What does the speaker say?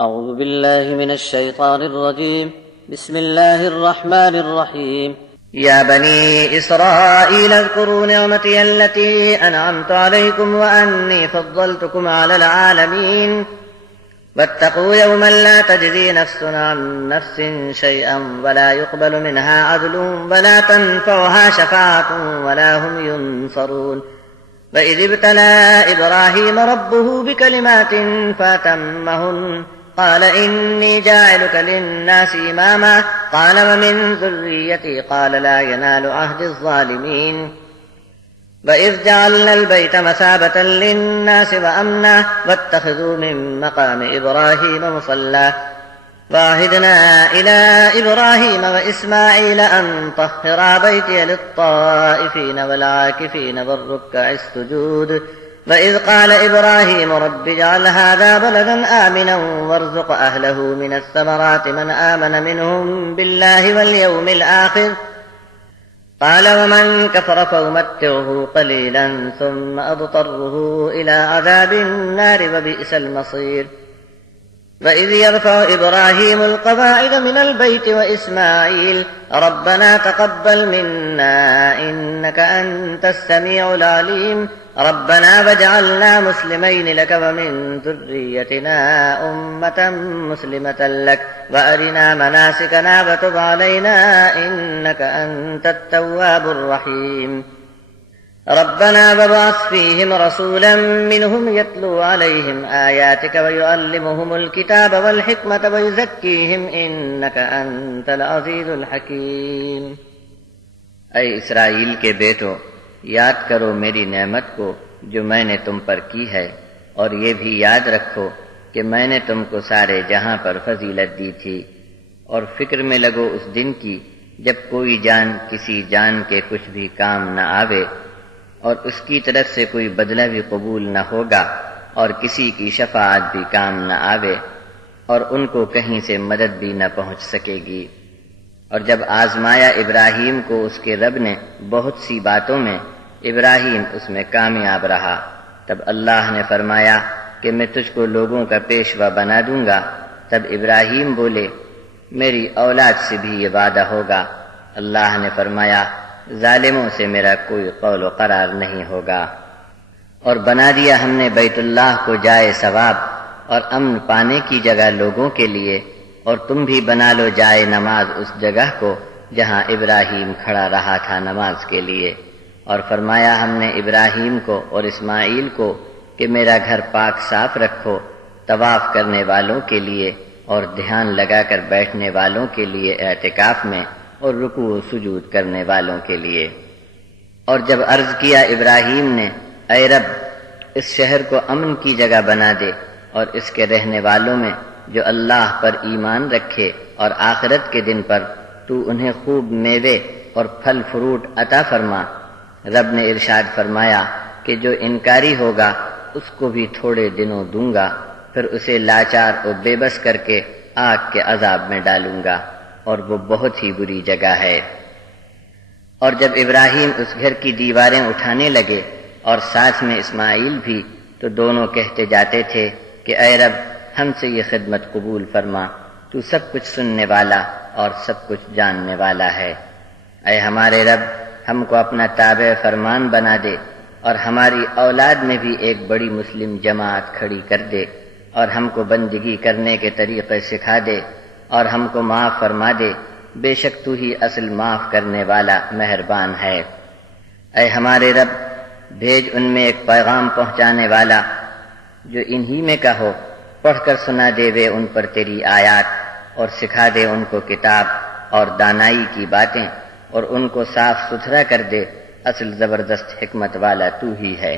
أعوذ بالله من الشيطان الرجيم. بسم الله الرحمن الرحيم. يا بني إسرائيل اذكروا نعمتي التي أنعمت عليكم وأني فضلتكم على العالمين واتقوا يوما لا تجزي نفس عن نفس شيئا ولا يقبل منها عدل ولا تنفعها شفاعة ولا هم ينصرون. وإذ ابتلى إبراهيم ربه بكلمات فأتمهن قال إني جاعلك للناس إماما قال ومن ذريتي قال لا ينال عهد الظالمين. وإذ جعلنا البيت مثابة للناس وأمنا واتخذوا من مقام إبراهيم مصلى وعهدنا إلى إبراهيم وإسماعيل أن طهرا بيتي للطائفين والعاكفين والركع السجود. وإذ قال إبراهيم رب اجعل هذا بلدا آمنا وارزق أهله من الثمرات من آمن منهم بالله واليوم الآخر قال ومن كفر فأمتعه قليلا ثم أضطره إلى عذاب النار وبئس المصير. وإذ يرفع إبراهيم القواعد من البيت وإسماعيل ربنا تقبل منا إنك أنت السميع العليم ربنا واجعلنا مسلمين لك ومن ذريتنا أمة مسلمة لك وأرنا مناسكنا وتب علينا إنك أنت التواب الرحيم. ربنا وابعث فيهم رسولا منهم يتلو عليهم آياتك ويعلمهم الكتاب والحكمة ويزكيهم إنك أنت العزيز الحكيم. اے اسرائیل کے بیٹو، یاد کرو میری نعمت کو جو میں نے تم پر کی ہے، اور یہ بھی یاد رکھو کہ میں نے تم کو سارے جہاں پر فضیلت دی تھی، اور فکر میں لگو اس دن کی جب کوئی جان کسی جان کے کچھ بھی کام نہ آوے، اور اس کی طرف سے کوئی بدلہ بھی قبول نہ ہوگا، اور کسی کی شفاعت بھی کام نہ آوے، اور ان کو کہیں سے مدد بھی نہ پہنچ سکے گی۔ اور جب آزمایا ابراہیم کو اس کے رب نے بہت سی باتوں میں، ابراہیم اس میں کامیاب رہا، تب اللہ نے فرمایا کہ میں تجھ کو لوگوں کا پیشوا بنا دوں گا۔ تب ابراہیم بولے میری اولاد سے بھی یہ وعدہ ہوگا۔ اللہ نے فرمایا ظالموں سے میرا کوئی قول و قرار نہیں ہوگا۔ اور بنا دیا ہم نے بیت اللہ کو جائے ثواب اور امن پانے کی جگہ لوگوں کے لیے، اور تم بھی بنا لو جائے نماز اس جگہ کو جہاں ابراہیم کھڑا رہا تھا نماز کے لیے۔ اور فرمایا ہم نے ابراہیم کو اور اسماعیل کو کہ میرا گھر پاک صاف رکھو، طواف کرنے والوں کے لیے اور دھیان لگا کر بیٹھنے والوں کے لیے اعتکاف میں، اور رکوع و سجود کرنے والوں کے لیے۔ اور جب عرض کیا ابراہیم نے اے رب اس شہر کو امن کی جگہ بنا دے، اور اس کے رہنے والوں میں جو اللہ پر ایمان رکھے اور آخرت کے دن پر تو انہیں خوب میوے اور پھل فروٹ عطا فرما، رب نے ارشاد فرمایا کہ جو انکاری ہوگا اس کو بھی تھوڑے دنوں دوں گا، پھر اسے لاچار اور بے بس کر کے آگ کے عذاب میں ڈالوں گا، اور وہ بہت ہی بری جگہ ہے۔ اور جب ابراہیم اس گھر کی دیواریں اٹھانے لگے اور ساتھ میں اسماعیل بھی، تو دونوں کہتے جاتے تھے کہ اے رب ہم سے یہ خدمت قبول فرما، تو سب کچھ سننے والا اور سب کچھ جاننے والا ہے۔ اے ہمارے رب ہم کو اپنا تابع فرمان بنا دے، اور ہماری اولاد میں بھی ایک بڑی مسلم جماعت کھڑی کر دے، اور ہم کو بندگی کرنے کے طریقے سکھا دے، اور ہم کو معاف فرما دے، بے شک تو ہی اصل معاف کرنے والا مہربان ہے۔ اے ہمارے رب بھیج ان میں ایک پیغام پہنچانے والا جو انہی میں کا ہو، پڑھ کر سنا دے وے ان پر تیری آیات، اور سکھا دے ان کو کتاب اور دانائی کی باتیں، اور ان کو صاف ستھرا کر دے، اصل زبردست حکمت والا تو ہی ہے۔